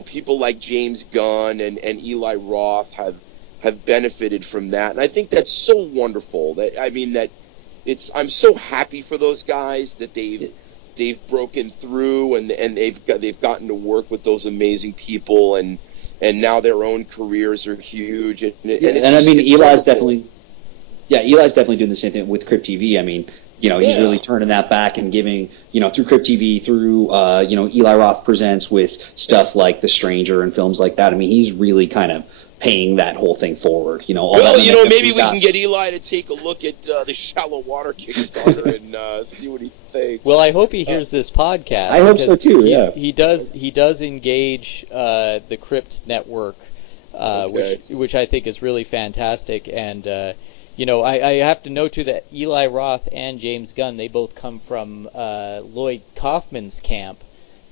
people like James Gunn and Eli Roth have benefited from that, and I think that's so wonderful. I'm so happy for those guys that they've broken through and they've gotten to work with those amazing people, and now their own careers are huge. Eli's definitely doing the same thing with Crypt TV. I mean, he's really turning that back and giving, through Crypt TV, through, Eli Roth Presents with stuff like The Stranger and films like that. I mean, he's really kind of paying that whole thing forward. Maybe we can get Eli to take a look at the Shallow Water Kickstarter and see what he thinks. Well, I hope he hears this podcast. I hope so too. Yeah, he does engage the Crypt Network, which I think is really fantastic. And I have to note too that Eli Roth and James Gunn, they both come from Lloyd Kaufman's camp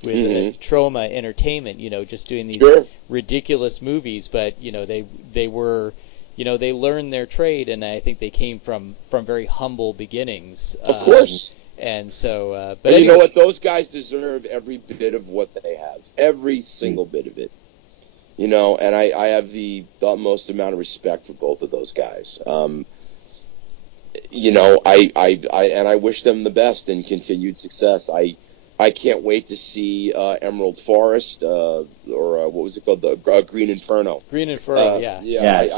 with Troma Entertainment, just doing these ridiculous movies, but they were, they learned their trade, and I think they came from very humble beginnings. Of course. And so, but anyway, you know what? Those guys deserve every bit of what they have, every single bit of it. And I have the utmost amount of respect for both of those guys. I wish them the best and continued success. I can't wait to see Emerald Forest, or what was it called? The Green Inferno. Green Inferno, yeah.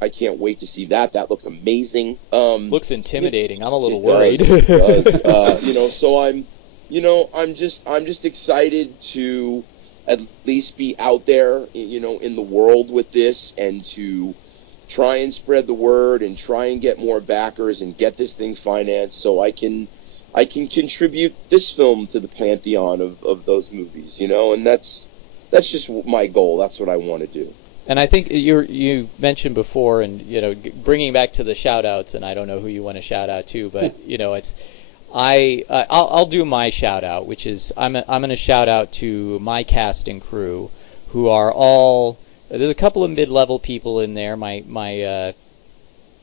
I can't wait to see that. That looks amazing. Looks intimidating. I'm a little worried. It does. So I'm just excited to at least be out there, in the world with this, and to try and spread the word and try and get more backers and get this thing financed so I can contribute this film to the pantheon of those movies, and that's just my goal. That's what I want to do. And I think you mentioned before, and bringing back to the shout outs, and I don't know who you want to shout out to, but I'll do my shout out, which is I'm going to shout out to my cast and crew, who are all, there's a couple of mid-level people in there. My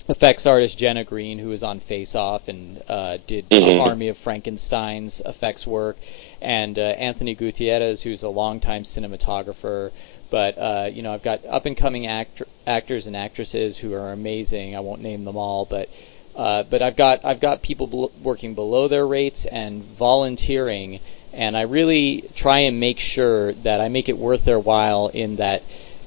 effects artist Jenna Green, who was on Face Off and did Army of Frankenstein's effects work, and Anthony Gutierrez, who's a longtime cinematographer. But I've got up-and-coming actors and actresses who are amazing. I won't name them all, but I've got people working below their rates and volunteering, and I really try and make sure that I make it worth their while, in that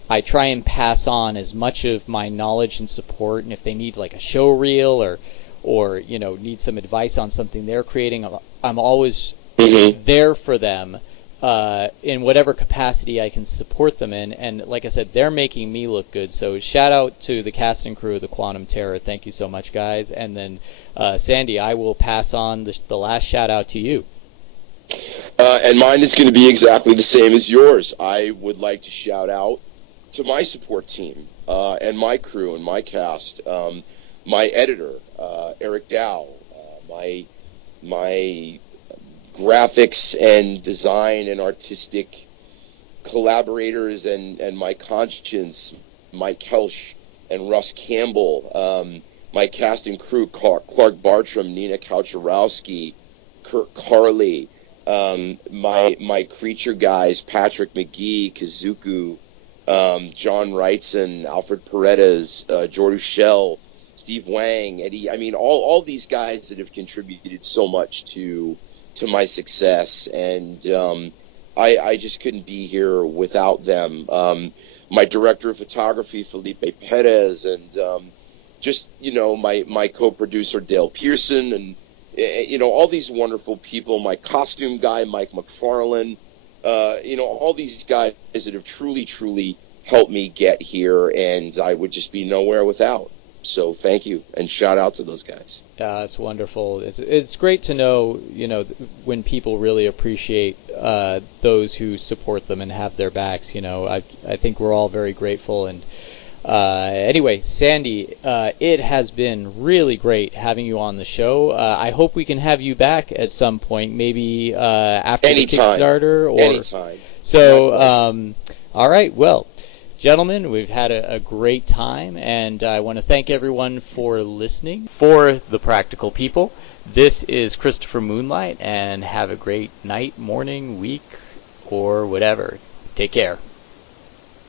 I try and pass on as much of my knowledge and support, and if they need like a show reel or need some advice on something they're creating, I'm always there for them in whatever capacity I can support them in. And like I said, they're making me look good. So shout out to the cast and crew of the Quantum Terror. Thank you so much, guys. And then Sandy, I will pass on the last shout out to you. And mine is going to be exactly the same as yours. I would like to shout out to my support team and my crew and my cast, my editor, Eric Dow, my graphics and design and artistic collaborators and my conscience, Mike Helsch and Russ Campbell, my cast and crew, Clark Bartram, Nina Kaucharowski, Kurt Carley, my creature guys, Patrick McGee, Kazuku, John Wrightson, Alfred Paredes, Jordu Shell, Steve Wang, Eddie. I mean, all these guys that have contributed so much to my success, and I just couldn't be here without them. My director of photography, Felipe Perez, and my co-producer Dale Pearson, and all these wonderful people. My costume guy, Mike McFarlane. All these guys that have truly helped me get here, and I would just be nowhere without. So thank you, and shout out to those guys. That's wonderful. It's great to know, when people really appreciate those who support them and have their backs. I think we're all very grateful. And anyway, Sandy, it has been really great having you on the show. I hope we can have you back at some point, maybe after Anytime. the Kickstarter. Anytime. So, all right, well, gentlemen, we've had a great time, and I want to thank everyone for listening. For the practical people, this is Christopher Moonlight, and have a great night, morning, week, or whatever. Take care.